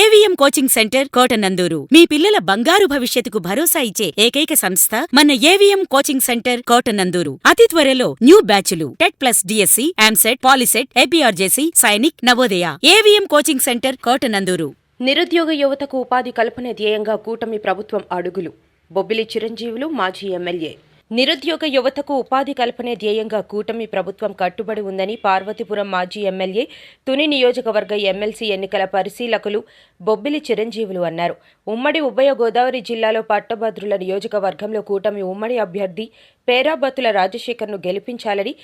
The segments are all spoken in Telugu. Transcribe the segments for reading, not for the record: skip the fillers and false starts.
ఏవిఎం కోచింగ్ సెంటర్ కోటనందూరు మీ పిల్లల బంగారు భవిష్యత్తుకు భరోసా ఇచ్చే ఏకైక సంస్థ మన ఏవిఎం కోచింగ్ సెంటర్ కోటనందూరు. అతి త్వరలో న్యూ బ్యాచ్లు TET plus DSC, EAMCET, Polycet, APRJC, Sainik, Navodaya. AVM coaching centre Kotananduru. నిరుద్యోగ యువతకు ఉపాధి కల్పన ధ్యేయంగా కూటమి ప్రభుత్వం అడుగులు. బొబ్బిలి చిరంజీవులు మాజీ ఎమ్మెల్యే. నిరుద్యోగ యువతకు ఉపాధి కల్పనే ధ్యేయంగా కూటమి ప్రభుత్వం కట్టుబడి ఉందని పార్వతీపురం మాజీ ఎమ్మెల్యే, తుని నియోజకవర్గ ఎమ్మెల్సీ ఎన్నికల పరిశీలకులు బొబ్బిలి చిరంజీవులు అన్నారు. ఉమ్మడి ఉభయ గోదావరి జిల్లాలో పట్టభద్రుల నియోజకవర్గంలో కూటమి ఉమ్మడి అభ్యర్థి పేరాబత్తుల రాజశేఖర్ను గెలిపించాలని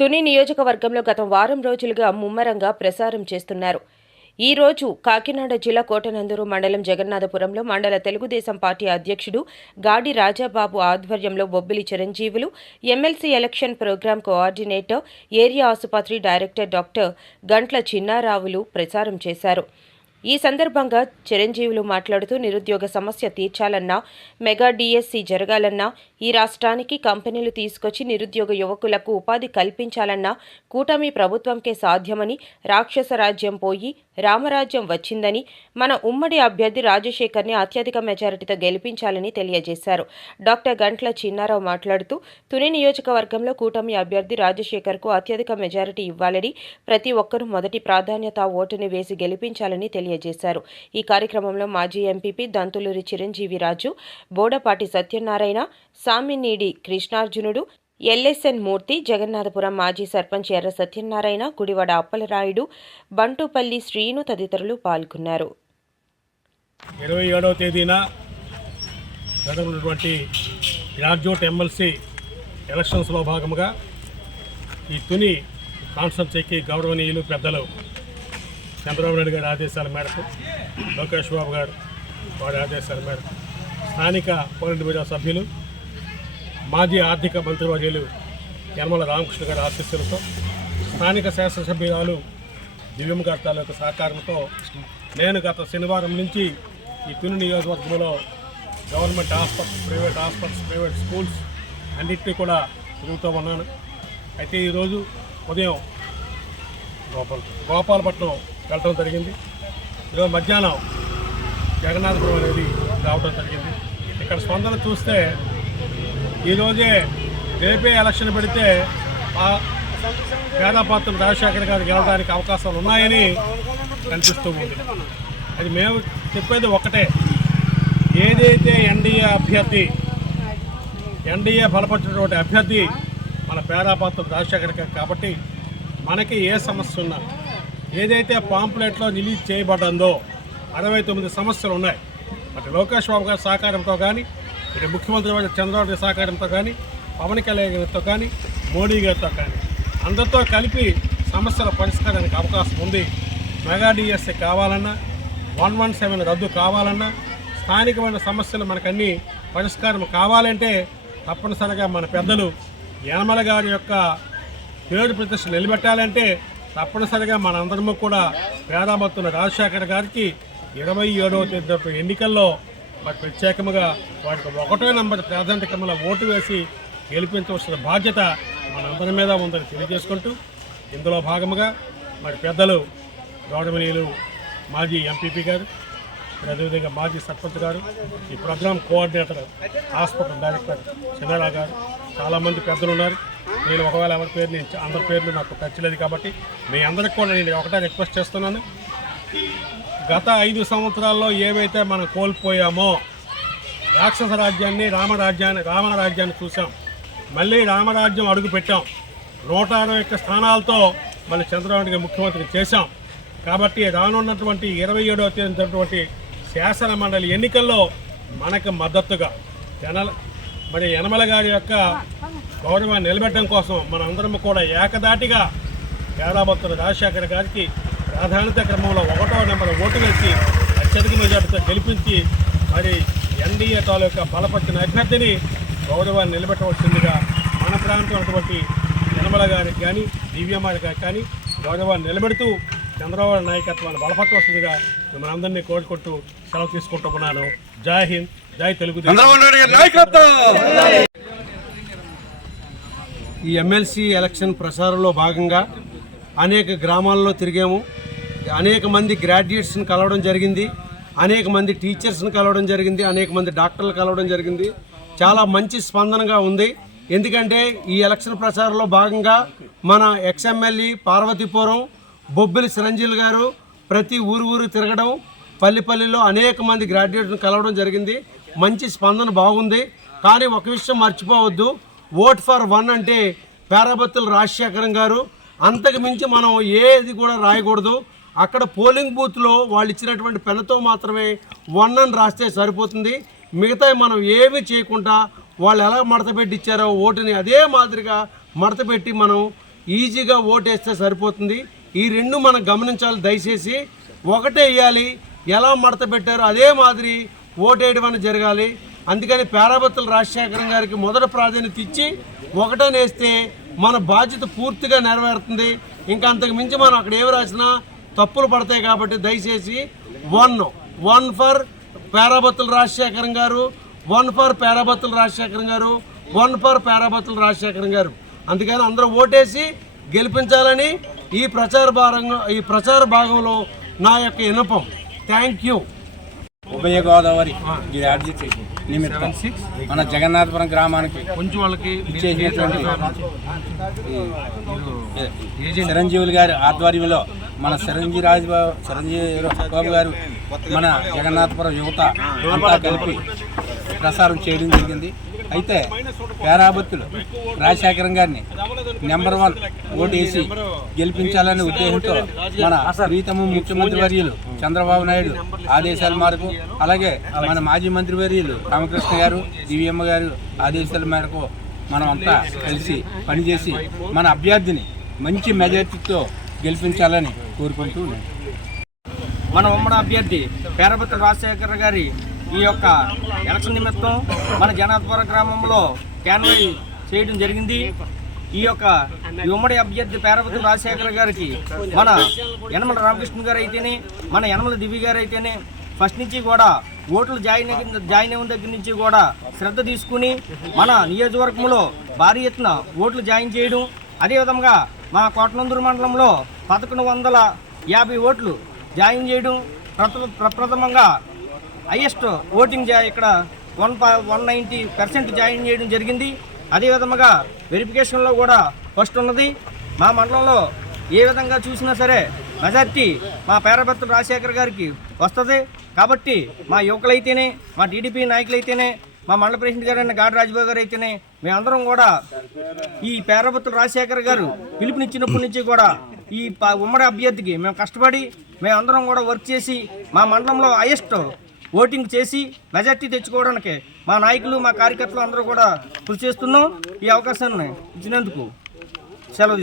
తుని నియోజకవర్గంలో గత వారం రోజులుగా ముమ్మరంగా ప్రసారం చేస్తున్నారు. ఈ రోజు కాకినాడ జిల్లా కోటనందూరు మండలం జగన్నాథపురంలో మండల తెలుగుదేశం పార్టీ అధ్యక్షుడు గాడి రాజాబాబు ఆధ్వర్యంలో Bobbili Chiranjeevulu, MLC election programme coordinator, area ఆసుపత్రి డైరెక్టర్ డాక్టర్ గంట్ల చిన్నారావులు ప్రచారం చేశారు. ఈ సందర్భంగా చిరంజీవులు మాట్లాడుతూ నిరుద్యోగ సమస్య తీర్చాలన్నా, మెగా డిఎస్సి జరగాలన్నా, ఈ రాష్ట్రానికి కంపెనీలు తీసుకొచ్చి నిరుద్యోగ యువకులకు ఉపాధి కల్పించాలన్నా కూటమి ప్రభుత్వంకే సాధ్యమని, రాక్షస రాజ్యం పోయి రామరాజ్యం వచ్చిందని, మన ఉమ్మడి అభ్యర్థి రాజశేఖర్ని అత్యధిక మెజారిటీతో గెలిపించాలని తెలియజేశారు. డాక్టర్ గంట్ల చిన్నారావు మాట్లాడుతూ తుని నియోజకవర్గంలో కూటమి అభ్యర్థి రాజశేఖర్కు అత్యధిక మెజారిటీ ఇవ్వాలని, ప్రతి ఒక్కరూ మొదటి ప్రాధాన్యత ఓటుని వేసి గెలిపించాలని తెలియజేశారు. ఈ కార్యక్రమంలో మాజీ ఎంపీపీ దంతులూరి చిరంజీవిరాజు, బోడపాటి సత్యనారాయణ, సామినీడి కృష్ణార్జునుడు, ఎల్ఎస్ఎన్ మూర్తి, జగన్నాథపురం మాజీ సర్పంచ్ ఎర్ర సత్యనారాయణ, గుడివాడ అప్పలరాయుడు, బంటుపల్లి శ్రీను తదితరులు పాల్గొన్నారు. 27వ తేదీన జరగనున్నటువంటి గ్రాడ్యుయేట్ ఎమ్మెల్సీ ఎలక్షన్స్లో భాగంగా ఈ తుని కాన్స్టిట్యున్సీకి గౌరవనీయులు పెద్దలు చంద్రబాబు నాయుడు గారి ఆదేశాల మేరకు, లోకేష్ బాబు గారు వారి ఆదేశాల మేరకు స్థానిక పోలిట్ బ్యూరో సభ్యులు, మాజీ ఆర్థిక మంత్రివర్యులు యనమల రామకృష్ణ గారి ఆశీస్సులతో, స్థానిక శాసనసభ్యురాలు దివ్యమ్మ గారి తాలూకు సహకారంతో నేను గత శనివారం నుంచి ఈ తుని నియోజకవర్గంలో గవర్నమెంట్ హాస్పిటల్స్, ప్రైవేట్ స్కూల్స్ అన్నింటినీ కూడా తిరుగుతూ ఉన్నాను. అయితే ఈరోజు ఉదయం గోపాలపట్నం వెళ్ళడం జరిగింది. ఈరోజు మధ్యాహ్నం జగన్నాథపురం అనేది రావడం జరిగింది. ఇక్కడ స్పందన చూస్తే ఈరోజే రేపే ఎలక్షన్ పెడితే పేరాబత్తుల రాజశేఖర్ గారు గెలవడానికి అవకాశాలు ఉన్నాయని కనిపిస్తూ ఉంది. అది మేము చెప్పేది ఒకటే, ఏదైతే ఎన్డీఏ బలపరిచినటువంటి అభ్యర్థి మన పేరాబత్తుల రాజశేఖర్ గారు కాబట్టి మనకి ఏ సమస్య ఉన్నా, ఏదైతే పాంప్లెట్లో రిలీజ్ చేయబడిందో 69 సమస్యలు ఉన్నాయి. అటు లోకేష్ బాబు గారి సహకారంతో కానీ, ఇటు ముఖ్యమంత్రి చంద్రబాబు గారి సహకారంతో కానీ, పవన్ కళ్యాణ్ గారితో కానీ, మోడీ గారితో కానీ అందరితో కలిపి సమస్యల పరిష్కారానికి అవకాశం ఉంది. మెగా డిఎస్సి కావాలన్నా, 117 రద్దు కావాలన్నా, స్థానికమైన సమస్యలు మనకన్నీ పరిష్కారం కావాలంటే తప్పనిసరిగా మన పెద్దలు యనమల గారి యొక్క పేరు ప్రతిష్ట నిలబెట్టాలంటే తప్పనిసరిగా మనందరము కూడా పేరాబత్తుల రాజశేఖర్ గారికి 27వ తేదీ ఎన్నికల్లో మరి ప్రత్యేకంగా వారికి 1వ నెంబర్ ప్రాధాన్యత క్రమంలో ఓటు వేసి గెలిపించవలసిన బాధ్యత మనందరి మీద ఉందని తెలియజేసుకుంటూ, ఇందులో భాగంగా మరి పెద్దలు గౌరవనీయులు మాజీ ఎంపీపీ గారు, అదేవిధంగా మాజీ సర్పంచ్ గారు, ఈ program coordinator, hospital director Chinnarao గారు, చాలామంది పెద్దలు ఉన్నారు. నేను ఒకవేళ ఎవరి పేరు అందరి పేర్లు నాకు ఖర్చులేదు కాబట్టి మీ అందరికి కూడా నేను ఒకటే రిక్వెస్ట్ చేస్తున్నాను. గత 5 సంవత్సరాల్లో ఏవైతే మనం కోల్పోయామో, రాక్షస రాజ్యాన్ని రావణ రాజ్యాన్ని చూసాం. మళ్ళీ రామరాజ్యం అడుగు పెట్టాం. 121 స్థానాలతో మళ్ళీ చంద్రబాబు గారి ముఖ్యమంత్రి చేశాం. కాబట్టి రానున్నటువంటి 27వ తేదీ జరిగినటువంటి శాసన మండలి ఎన్నికల్లో మనకు మద్దతుగా మరి యనమల గారి యొక్క గౌరవాన్ని నిలబెట్టడం కోసం మనందరం కూడా ఏకదాటిగా పేరాబత్తుల రాజశేఖర్ గారికి ప్రాధాన్యత క్రమంలో 1వ నెంబర్ ఓటు వేసి అత్యధిక మెజార్టీతో గెలిపించి మరి ఎన్డీఏ తాలూకా బలపరిచిన అభ్యర్థిని గౌరవాన్ని నిలబెట్టవలసిందిగా మన ప్రాంతం అటువంటి యనమల గారికి కానీ, దివ్యమ్మ గారికి కానీ గౌరవాన్ని నిలబెడుతూ చంద్రబాబు నాయకత్వాన్ని బలపరచవలసిందిగా మిమ్మల్ని అందరినీ కోరుకుంటూ సెలవు తీసుకుంటున్నాను. జై హింద్, జై తెలుగుదేశం. ఈ ఎమ్మెల్సీ ఎలక్షన్ ప్రచారంలో భాగంగా అనేక గ్రామాల్లో తిరిగాము. అనేక మంది గ్రాడ్యుయేట్స్ని కలవడం జరిగింది, అనేక మంది టీచర్స్ని కలవడం జరిగింది, అనేక మంది డాక్టర్లు కలవడం జరిగింది. చాలా మంచి స్పందనగా ఉంది. ఎందుకంటే ఈ ఎలక్షన్ ప్రచారంలో భాగంగా మన ఎక్స్ఎమ్మెల్యే పార్వతీపురం బొబ్బిలి చిరంజీవి గారు ప్రతి ఊరు తిరగడం, పల్లెలో అనేక మంది గ్రాడ్యుయేట్లను కలవడం జరిగింది. మంచి స్పందన బాగుంది. కానీ ఒక విషయం మర్చిపోవద్దు, ఓట్ ఫర్ వన్ అంటే పేరాబత్తుల రాజశేఖరం గారు. అంతకు మించి మనం ఏది కూడా రాయకూడదు. అక్కడ పోలింగ్ బూత్లో వాళ్ళు ఇచ్చినటువంటి పెన్నుతో మాత్రమే వన్ అని రాస్తే సరిపోతుంది. మిగతా మనం ఏమీ చేయకుండా వాళ్ళు ఎలా మడతపెట్టి ఇచ్చారో ఓటుని అదే మాదిరిగా మడతపెట్టి మనం ఈజీగా ఓటేస్తే సరిపోతుంది. ఈ రెండు మనం గమనించాలి. దయచేసి ఒకటే వేయాలి, ఎలా మడత పెట్టారో అదే మాదిరి ఓటేయడం అని జరగాలి. అందుకని పేరాబత్తుల రాజశేఖరం గారికి మొదటి ప్రాధాన్యత ఇచ్చి ఒకటని వేస్తే మన బాధ్యత పూర్తిగా నెరవేరుతుంది. ఇంకా అంతకు మించి మనం అక్కడ ఏమి రాసినా తప్పులు పడతాయి. కాబట్టి దయచేసి వన్ ఫర్ పేరాబత్తుల రాజశేఖరం గారు, వన్ ఫర్ పేరాబత్తుల రాజశేఖరం గారు, వన్ ఫర్ పేరాబత్తుల రాజశేఖరం గారు. అందుకని అందరూ ఓటేసి గెలిపించాలని ఈ ప్రచార భాగంలో నా యొక్క విన్నపం. Thank you. ఉభయ గోదావరి నిమిత్తం మన జగన్నాథపురం గ్రామానికి కొంచెం వాళ్ళకి ఇచ్చేసినటువంటి చిరంజీవులు గారి ఆధ్వర్యంలో మన చిరంజీవి బాబు గారు మన జగన్నాథపురం యువత అంతా కలిపి ప్రసారం చేయడం జరిగింది. అయితే పేరాబత్తులు రాజశేఖరం గారిని నెంబర్ 1 ఓటేసి గెలిపించాలనే ఉద్దేశంతో మన ప్రీతమ ముఖ్యమంత్రి వర్యులు చంద్రబాబు నాయుడు ఆదేశాల మేరకు, అలాగే మన మాజీ మంత్రి వర్యులు రామకృష్ణ గారు, దివ్యమ్మ గారు ఆదేశాల మేరకు మనం అంతా కలిసి పనిచేసి మన అభ్యర్థిని మంచి మెజార్టీతో గెలిపించాలని కోరుకుంటూ మన ఉమ్మడి అభ్యర్థి పేరాబత్తుల రాజశేఖర్ గారి ఈ యొక్క ఎలక్షన్ నిమిత్తం మన జగన్నాథపురం గ్రామంలో క్యాన్వై చేయడం జరిగింది. ఈ యొక్క ఉమ్మడి అభ్యర్థి పేరాబత్తుల రాజశేఖర్ గారికి మన యనమల రామకృష్ణ గారు అయితేనే, మన యనమల దివ్య గారు అయితేనే ఫస్ట్ నుంచి కూడా ఓట్లు జాయిన్ అయిన దగ్గర నుంచి కూడా శ్రద్ధ తీసుకుని మన నియోజకవర్గంలో భారీ ఎత్తున ఓట్లు జాయిన్ చేయడం, అదేవిధంగా మా కోటనందూరు మండలంలో 1150 ఓట్లు జాయిన్ చేయడం, ప్రప్రథమంగా హైయెస్ట్ ఓటింగ్ ఇక్కడ 190% జాయిన్ చేయడం జరిగింది. అదేవిధంగా వెరిఫికేషన్లో కూడా ఫస్ట్ ఉన్నది. మా మండలంలో ఏ విధంగా చూసినా సరే మెజార్టీ మా పేరాబత్తుల రాజశేఖర్ గారికి వస్తుంది. కాబట్టి మా యువకులైతేనే, మా టీడీపీ నాయకులైతేనే, మా మండల ప్రెసిడెంట్ గారైన గాడి రాజబాబు గారు అయితేనే మేమందరం కూడా ఈ పేరాబత్తుల రాజశేఖర్ గారు పిలుపునిచ్చినప్పటి నుంచి కూడా ఈ ఉమ్మడి అభ్యర్థికి మేము కష్టపడి మేమందరం కూడా వర్క్ చేసి మా మండలంలో హైయెస్ట్ ఓటింగ్ చేసి మెజార్టీ తెచ్చుకోవడానికి మా నాయకులు, మా కార్యకర్తలు అందరూ కూడా కృషి చేస్తున్నాం. ఈ అవకాశాన్ని ఇచ్చినందుకు సెలవు తీసుకుంటాం.